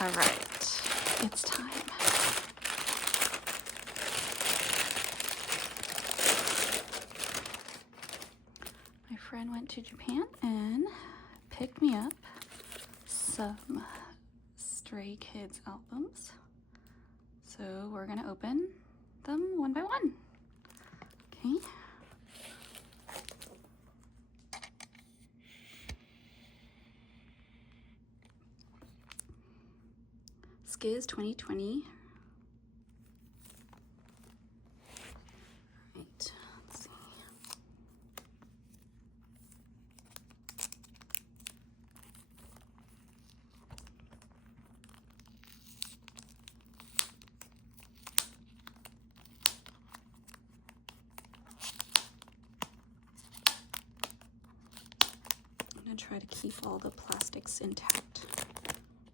All right, it's time. My friend went to Japan and picked me up some Stray Kids albums. So we're gonna open them one by one. Okay. SKZ 2020. Right, let's see. I'm gonna try to keep all the plastics intact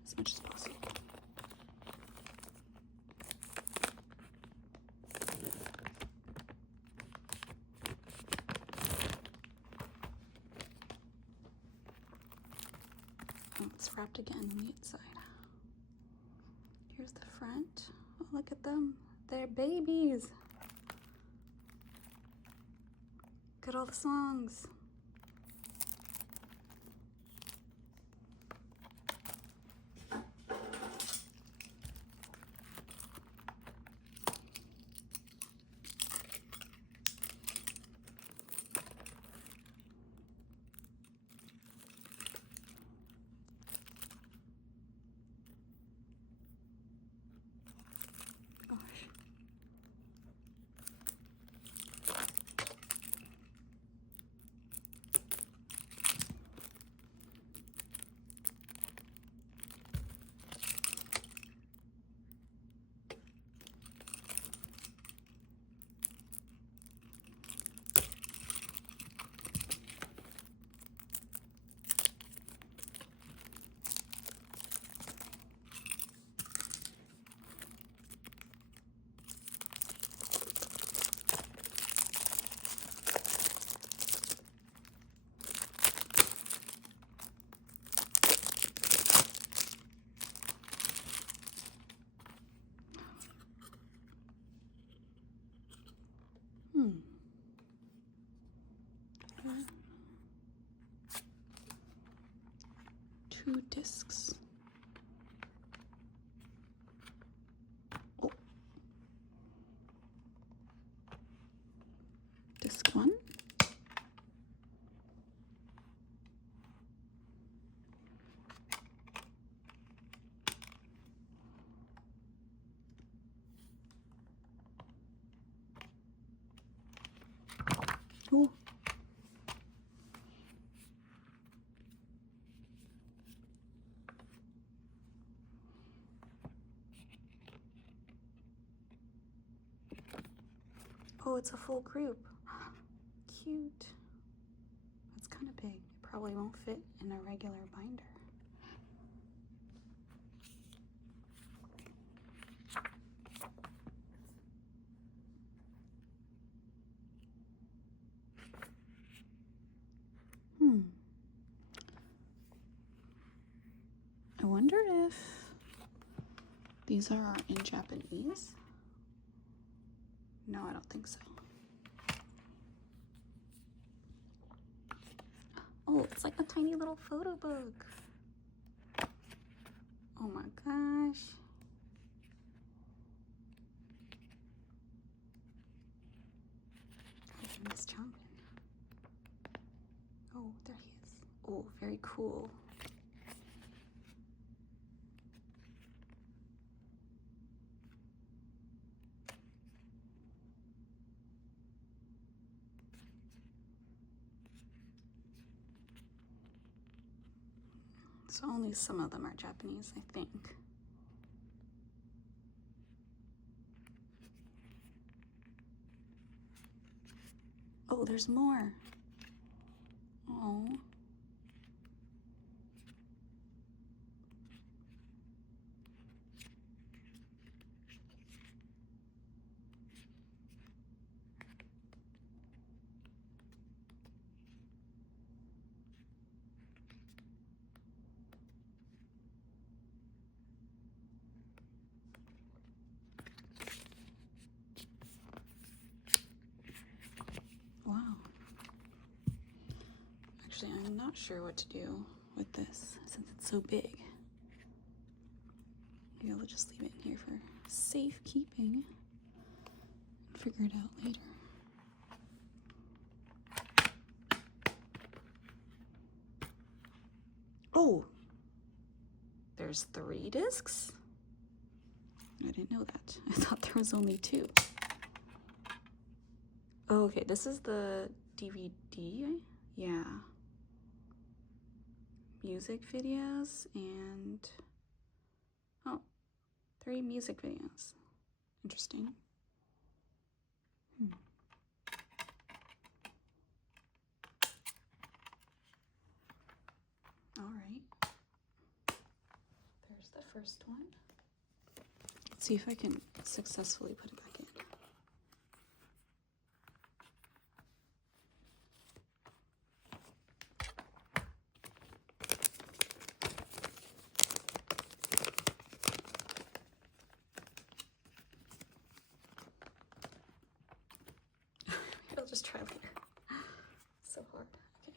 as much as possible. Oh, it's wrapped again on the inside. Here's the front. Oh, look at them. They're babies. Look at all the songs. Gosh. Two discs. Oh. Disc one. Oh. Oh, it's a full group. Cute. It's kind of big. It probably won't fit in a regular binder. I wonder if these are in Japanese. No, I don't think so. Oh, it's like a tiny little photo book. Oh my gosh. I miss Jonathan. Oh, there he is. Oh, very cool. So only some of them are Japanese, I think. Oh, there's more. Oh. Actually, I'm not sure what to do with this since it's so big. Maybe I'll just leave it in here for safekeeping and figure it out later. Oh, there's 3 discs? I didn't know that. I thought there was only 2. Oh, okay, this is the DVD? Yeah. Music videos and... oh, 3 music videos. Interesting. All right. There's the first one. Let's see if I can successfully put it back in. I'll just try later. So hard. Okay.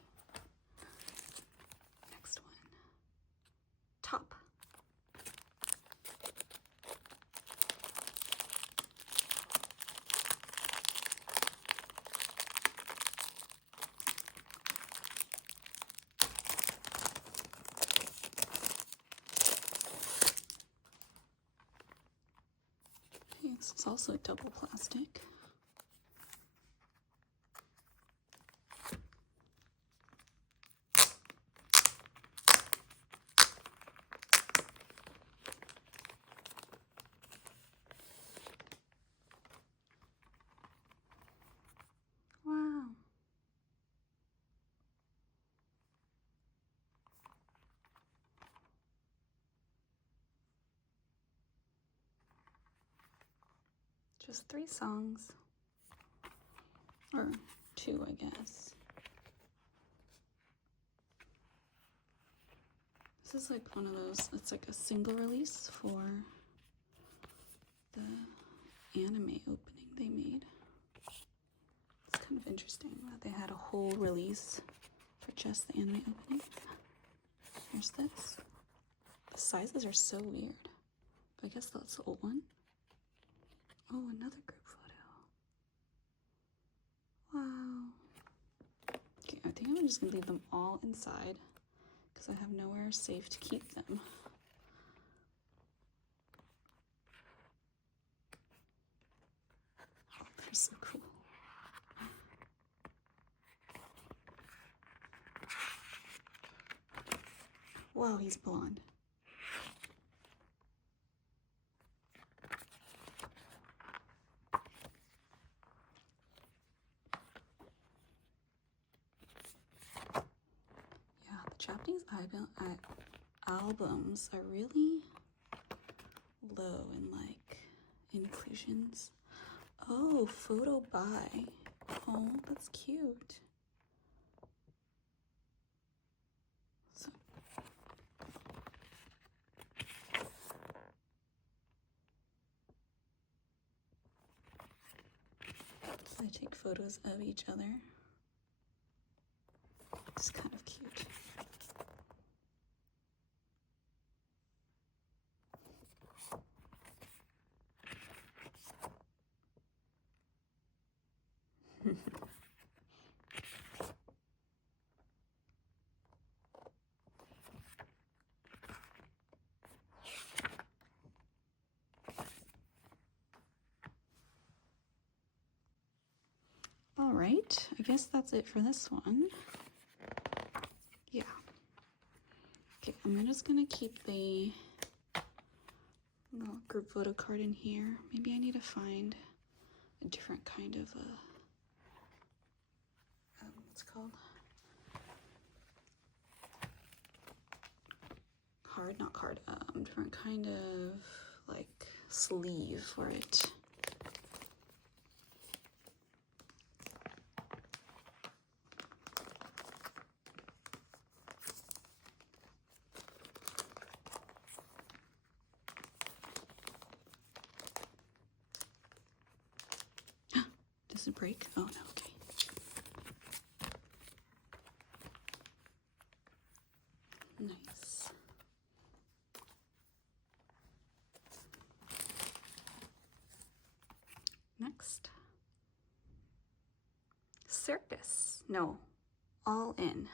Next one. Top. Okay, this is also double plastic. Wow. Just 3 songs. Or 2, I guess. This is like one of those, it's like a single release for the anime opening they made. It's kind of interesting that they had a whole release for just the anime opening. There's this. The sizes are so weird. But I guess that's the old one. Oh, another group photo. Wow. Okay, I think I'm just gonna leave them all inside because I have nowhere safe to keep them. Oh, they're so cool. Wow, he's blonde. Yeah, the Japanese albums are really low in like inclusions. Oh, photo by. Oh, that's cute. So, they take photos of each other. It's kind of cute. All right, I guess that's it for this one. Yeah. Okay, I'm just gonna keep the little group photo card in here. Maybe I need to find a different kind of what's it called? Card, not card, different kind of like sleeve for it. Does it break? Oh no, okay. circus. No, all in.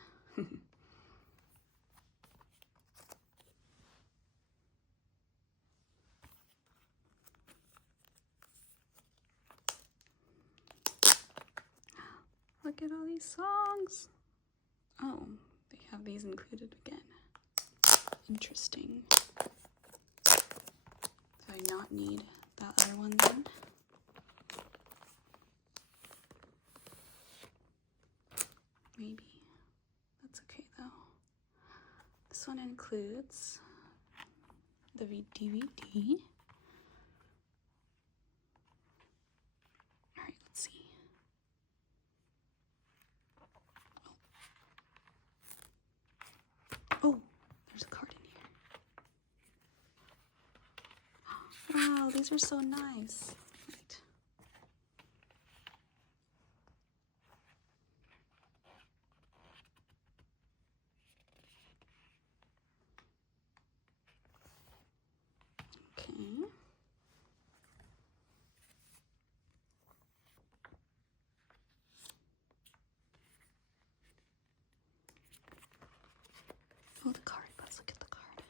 Look at all these songs. Oh, they have these included again. Interesting. Do I not need that other one then? Maybe. That's okay though. This one includes the DVD. Alright, let's see. Oh, there's a card in here. Wow, these are so nice. Right. Okay. Oh, the card. Let's look at the card.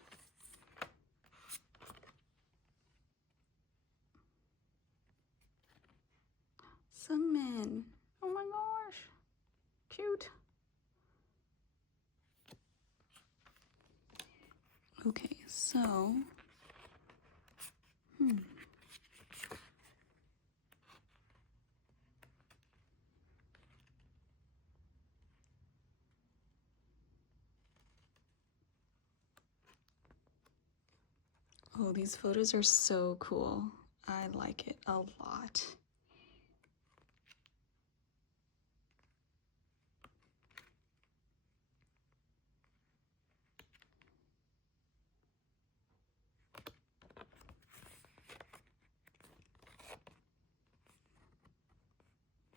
Sungmin. Oh my gosh. Cute. Okay, so oh, these photos are so cool. I like it a lot.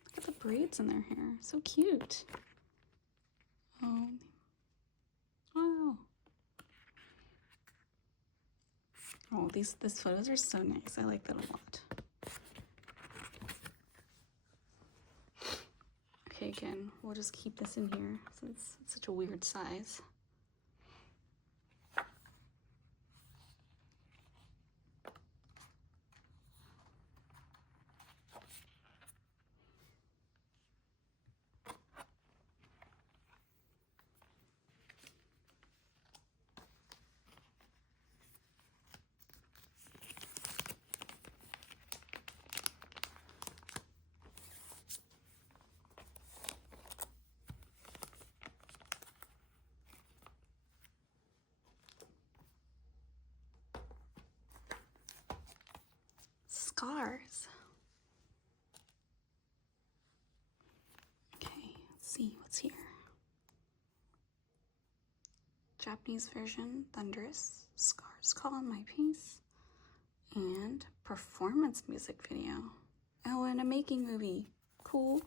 Look at the braids in their hair. So cute. Oh, wow. Oh, these photos are so nice. I like that a lot. Okay, again, we'll just keep this in here since it's such a weird size. Scars. Okay, let's see what's here. Japanese version, Thunderous, Scars Call on My Peace, and performance music video. Oh, and a making movie. Cool.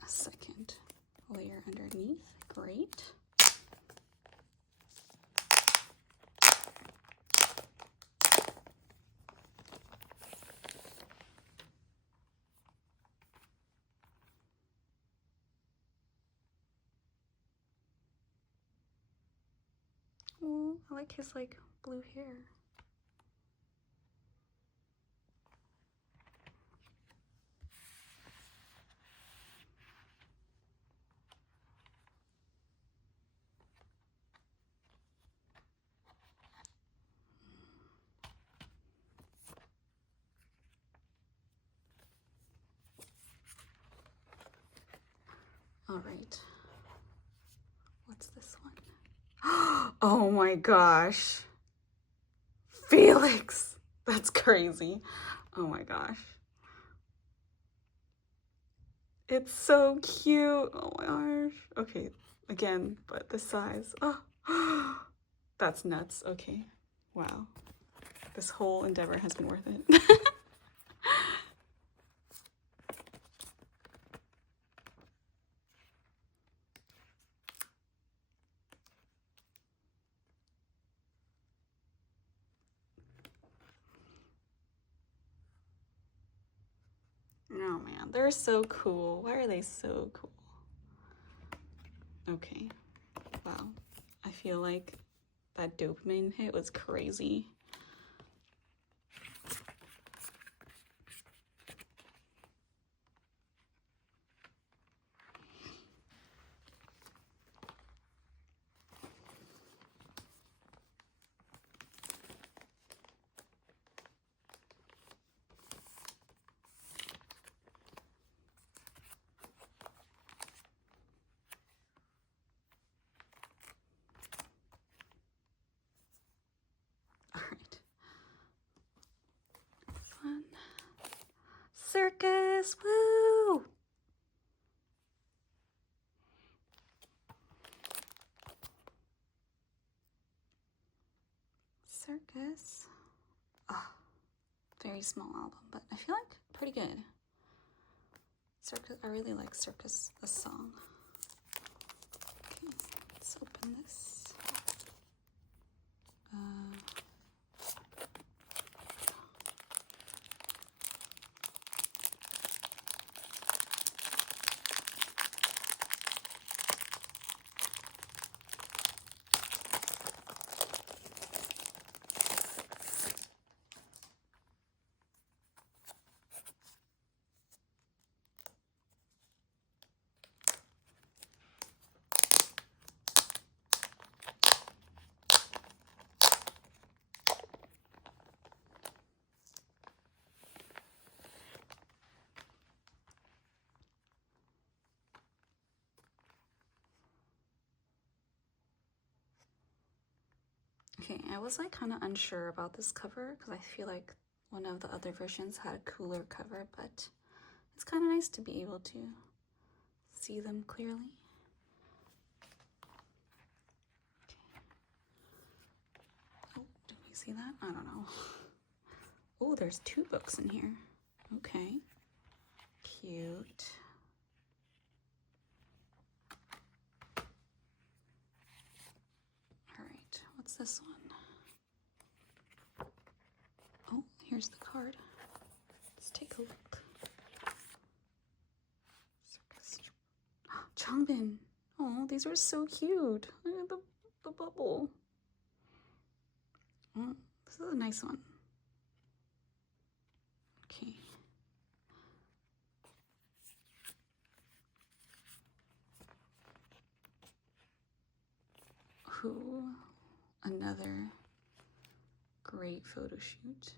A second layer underneath. Great. Oh, I like his blue hair. All right. What's this one? Oh my gosh. Felix. That's crazy. Oh my gosh. It's so cute. Oh my gosh. Okay, again, but the size. Oh, that's nuts. Okay. Wow. This whole endeavor has been worth it. they're so cool. Why are they so cool? Okay. Wow. I feel like that dopamine hit was crazy. Fun. Circus, woo! Circus. Oh, very small album, but I feel like pretty good. Circus, I really like Circus, the song. Okay, let's open this. Okay, I was like kind of unsure about this cover because I feel like one of the other versions had a cooler cover, but it's kind of nice to be able to see them clearly. Okay. Oh, did we see that? I don't know. Oh, there's 2 books in here. Okay. Cute. All right, what's this one? Oh, here's the card. Let's take a look. Circus. Changbin. Oh, these are so cute. Look at the bubble. Oh, this is a nice one. Okay. Ooh, another great photo shoot.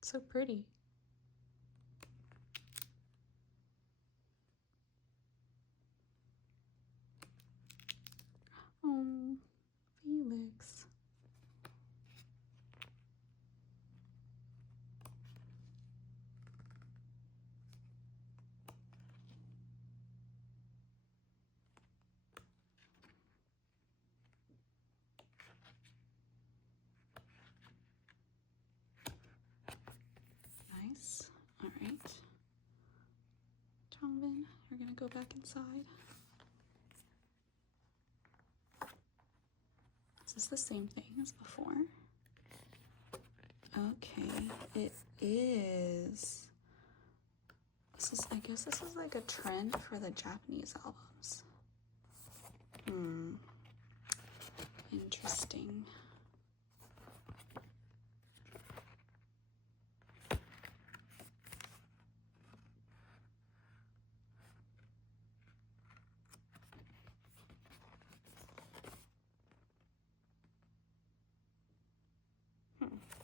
So pretty. Oh, Felix. Nice. All right. Changbin, we're gonna go back inside. Is this the same thing as before? Okay, it is. I guess this is like a trend for the Japanese albums. Interesting.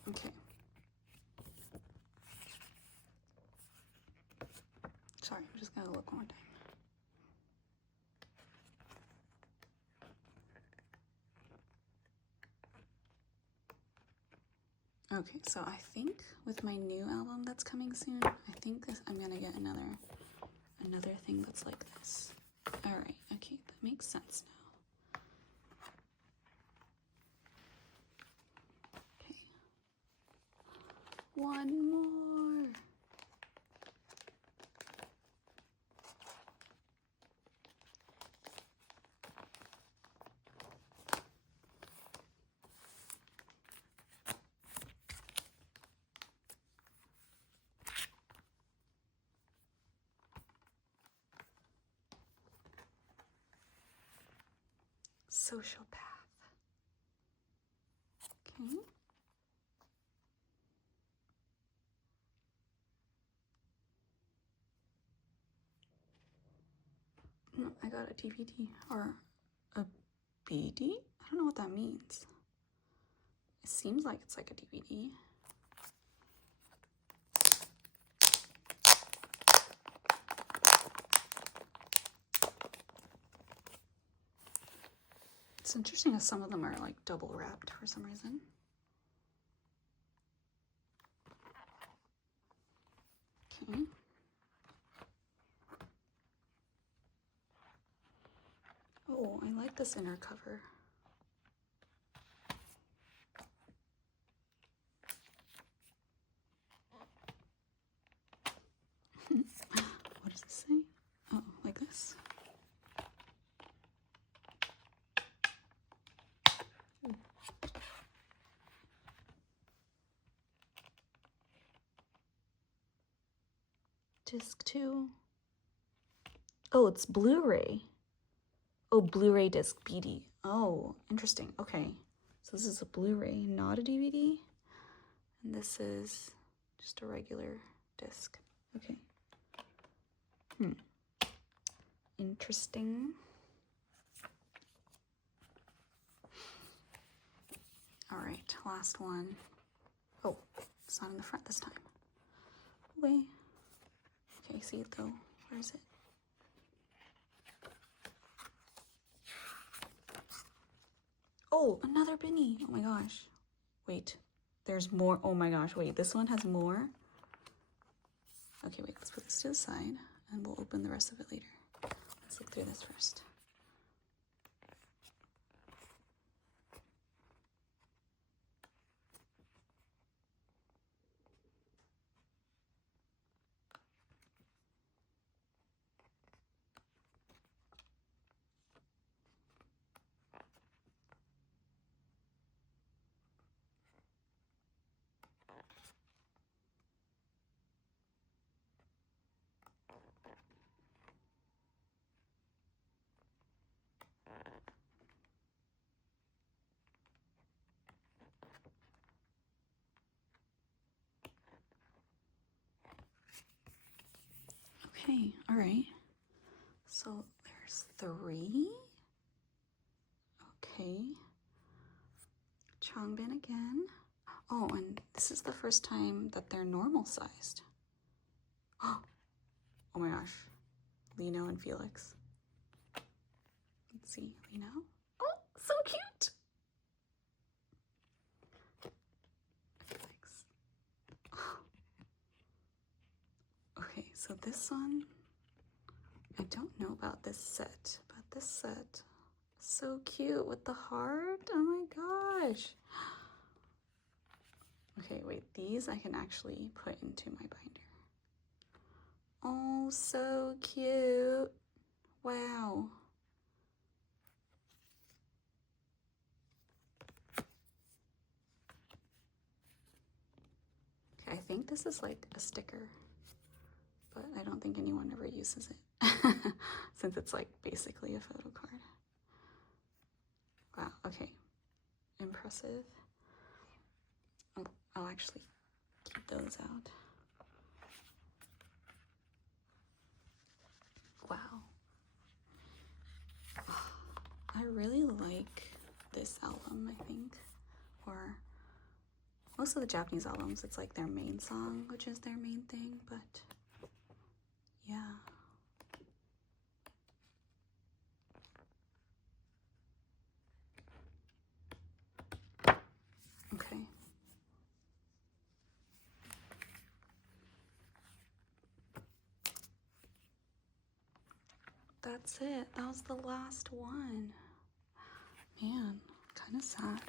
Okay. Sorry, I'm just gonna look one more time. Okay, so I think with my new album that's coming soon, I think I'm gonna get another thing that's like this. All right, okay, that makes sense now. Okay, one more. sociopath. Okay. No, I got a DVD or a BD? I don't know what that means. It seems like it's like a DVD. It's interesting that some of them are like double wrapped for some reason. Okay. Oh, I like this inner cover. What does this say? Oh, like this. Disc 2. Oh, it's Blu-ray. Oh, Blu-ray disc BD. Oh, interesting. Okay. So this is a Blu-ray, not a DVD. And this is just a regular disc. Okay. Interesting. All right, last one. Oh, it's not in the front this time. Wait. Okay, see it though. Where is it? Oh, another Benny. Oh my gosh. Wait, there's more. Oh my gosh, wait, this one has more. Okay, wait, let's put this to the side and we'll open the rest of it later. Let's look through this first. Okay, all right. So there's 3. Okay. Changbin again. Oh, and this is the first time that they're normal sized. Oh my gosh. Lino and Felix. Let's see, Lino. Oh, so cute. Felix. Oh. Okay, so this one, I don't know about this set, but this set, so cute with the heart. Oh my gosh. Okay, wait, these I can actually put into my binder. Oh, so cute. Wow. Okay, I think this is like a sticker, but I don't think anyone ever uses it since it's like basically a photo card. Wow, okay. Impressive. Oh, I'll actually keep those out. Wow. I really like this album, I think. Or most of the Japanese albums, it's like their main song, which is their main thing, but yeah. Okay. That's it. That was the last one. Man, kind of sad.